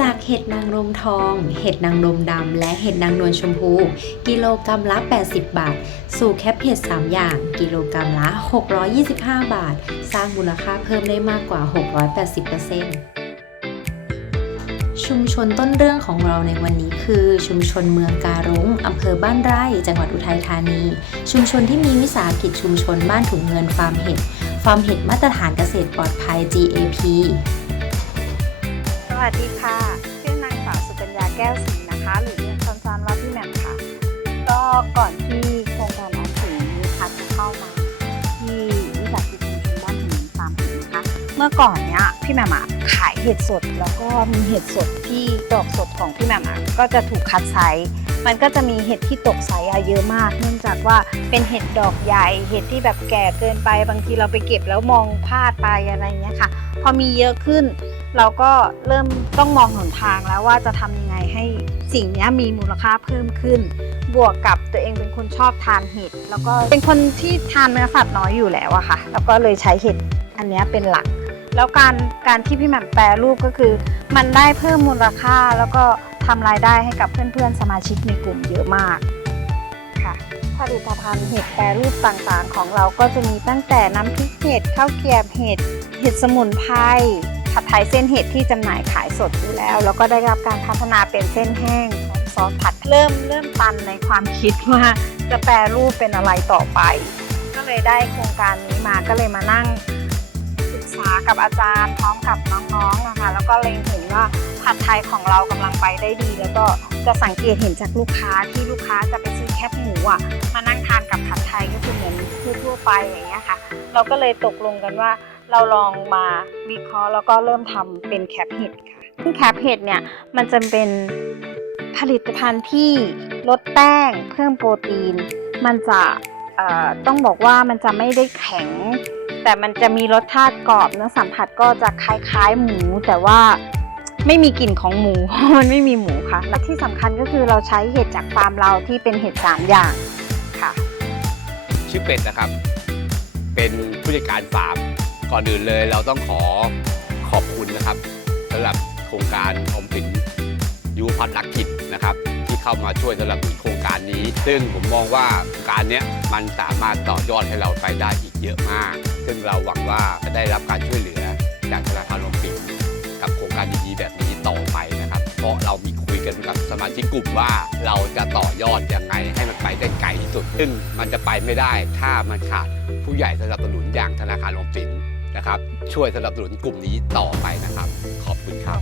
จากเห็ดนางรมทอง เห็ดนางรมดำ และเห็ดนางนวลชมพู กิโลกรรัมละ 80 บาท สู่แคปเห็ด3 อย่าง กิโลกรรัมละ 625 บาท สร้างมูลค่าเพิ่มได้มากกว่า 680%ชุมชนต้นเรื่องของเราในวันนี้คือ ชุมชนเมืองการุงอำเภอบ้านไร่ จังหวัดอุทัยธานี ชุมชนที่มีวิสาหกิจชุมชนบ้านถุงเงินฟาร์มเห็ด ฟาร์มเห็ดมาตรฐานเกษตรปลอดภัย GAP วัสดีค่ะ ชื่อนางสาวสุกัญญาแก้วศรีนะคะ หรือเรียกสั้นๆว่าพี่แหม่มค่ะ ก็ก่อนที่โครงการออมสินมีพัดจะเข้ามาที่วิสาหกิจชุมชนบ้านหินฟาร์มนะคะ เมื่อก่อนเนี้ยพี่แหม่มอะขายเห็ดสดแล้วก็มีเห็ดสดที่ดอกสดของพี่แหม่มอะก็จะถูกคัดไซส์ มันก็จะมีเห็ดที่ตกไซส์อะเยอะมาก เนื่องจากว่าเป็นเห็ดดอกใหญ่ เห็ดที่แบบแก่เกินไป บางทีเราไปเก็บแล้วมองพลาดไปอะไรเงี้ยค่ะ พอมีเยอะขึ้น เราก็เริ่มต้องมองหนทางแล้วว่าจะทำยังไงให้สิ่งนี้มีมูลค่าเพิ่มขึ้น บวกกับตัวเองเป็นคนชอบทานเห็ด แล้วก็เป็นคนที่ทานเนื้อสัตว์น้อยอยู่แล้วอะค่ะ แล้วก็เลยใช้เห็ดอันนี้เป็นหลัก แล้วการการที่พี่แหม่มแปรรูปก็คือ มันได้เพิ่มมูลค่าแล้วก็ ทำรายได้ให้กับเพื่อนๆ สมาชิกในกลุ่มเยอะมากค่ะ ผลิตภัณฑ์เห็ดแปรรูปต่างๆ ของเราก็จะมีตั้งแต่น้ำพริกเห็ดข้าวเกรียบเห็ดเห็ดสมุนไพรผัดไทยเส้นเห็ดที่จำหน่ายขายสดอยู่แล้ว แล้วก็ได้รับการพัฒนาเป็นเส้นแห้งพร้อมซอสผัดเริ่มเริ่มตันในความคิดว่าจะแปรรูปเป็นอะไรต่อไป ก็เลยได้โครงการนี้มาก็เลยมานั่งศึกษากับอาจารย์พร้อมกับน้องๆนะคะแล้วก็เล็งเห็นว่า ผัดไทยของเรากำลังไปได้ดี แล้วก็จะสังเกตเห็นจากลูกค้าที่ลูกค้าจะไปซื้อแคบหมูอะมานั่งทานกับผัดไทยก็คือเหมือนทั่วไปอย่างเงี้ยค่ะ เราก็เลยตกลงกันว่าเราลองมาวิเคราะห์แล้วก็เริ่มทำเป็นแคปเห็ดค่ะซึ่งแคปเห็ดเนี่ยมันจะเป็นผลิตภัณฑ์ที่ลดแป้งเพิ่มโปรตีน มันจะต้องบอกว่ามันจะไม่ได้แข็ง แต่มันจะมีรสชาติกรอบเนื้อสัมผัสก็จะคล้ายๆหมู แต่ว่า ไม่มีกลิ่นของหมู มันไม่มีหมูค่ะ และที่สำคัญก็คือเราใช้เห็ดจากฟาร์มเราที่เป็นเห็ดสามอย่างค่ะ ชื่อเป็ดนะครับ เป็นผู้จัดการฟาร์ม ก่อนอื่นเลยเราต้องขอขอบคุณนะครับสำหรับโครงการอมสินยูพัฒนกิจนะครับ ที่เข้ามาช่วยสำหรับโครงการนี้ ซึ่งผมมองว่าการนี้มันสามารถต่อยอดให้เราไปได้อีกเยอะมาก ซึ่งเราหวังว่าจะได้รับการช่วยเหลือจากธนาคารอมสิน กับโครงการดีๆแบบนี้ต่อไปนะครับ เพราะเรามีคุยกันกับสมาชิกกลุ่มว่าเราจะต่อยอดยังไงให้มันไปได้ไกลที่สุด ซึ่งมันจะไปไม่ได้ถ้ามันขาดผู้ใหญ่สนับสนุนอย่างธนาคารออมสินนะครับ ช่วยสนับสนุนกลุ่มนี้ต่อไปนะครับ ขอบคุณครับ